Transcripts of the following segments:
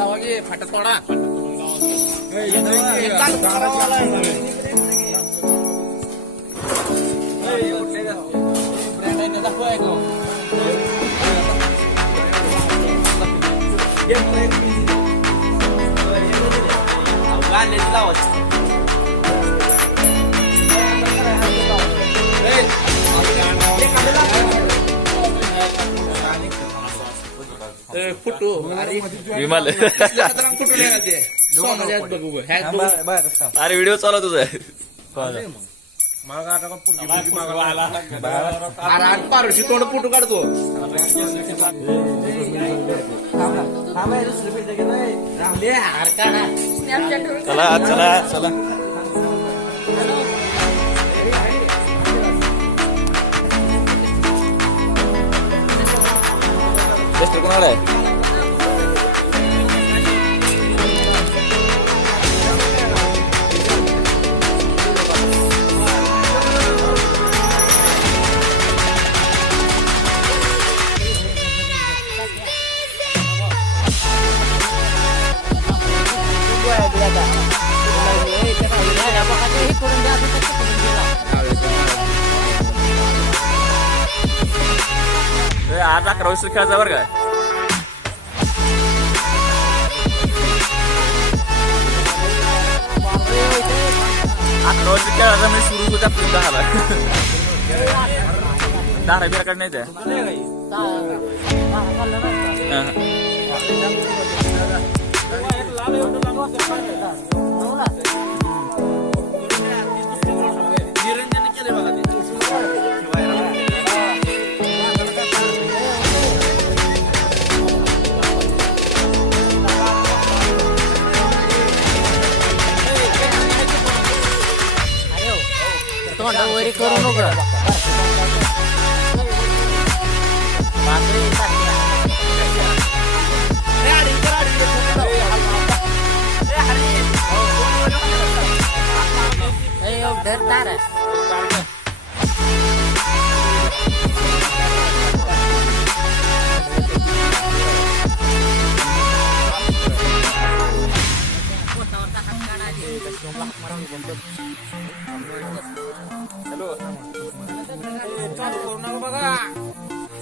फाटा तोडा फुटू विमाल अरे व्हिडिओ चालू तुझा पारुशी तोंड फुटू काढतो चला चला चला कोणाला आहे आज 11 वाजता खेळायचा बरं काय खेळायचा म्हणजे सुरू होता 10 बिराकडे नाही त्या वरी करू नको डरदार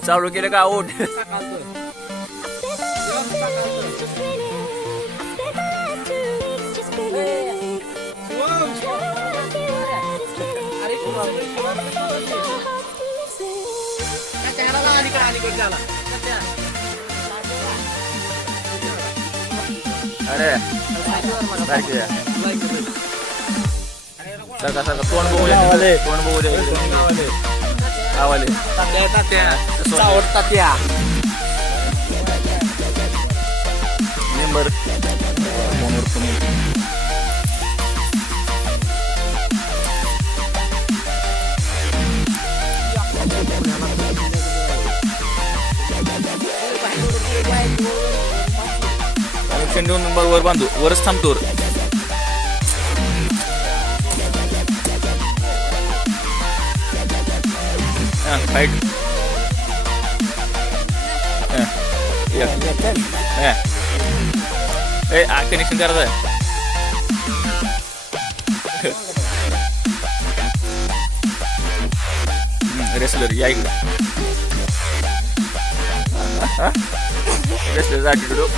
चालू केलं का आऊट अरे सारखा सारखा तोंड बघू दे तोंड बघू दे आवाले तात्या मेंबर चेंडू नंबर वर बांधू वरच थांबतो फाईट कनेक्शन करायचं आहे रेसलर या इकडे रेसलर ॲटिट्यूड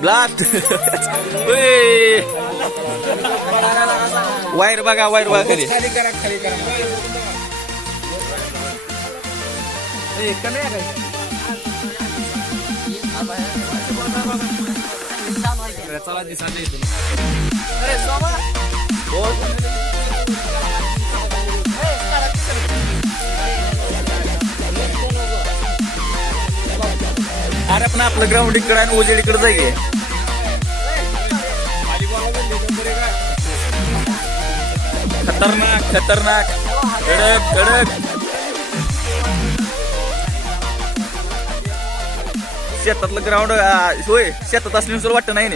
ब्लास्ट वायर बघा वायर बघा खाली खाली करा खाली करा कमी आहे काय? चला दिसायला इथून. अरे सोमा. अरे आपण आपलं ग्राउंड इकडे आणि उजेड इकडे जाईये. खतरनाक खतरनाक कडक कडक. शेतातलं ग्राउंड होय शेतात असल्यानुसार वाटत नाही.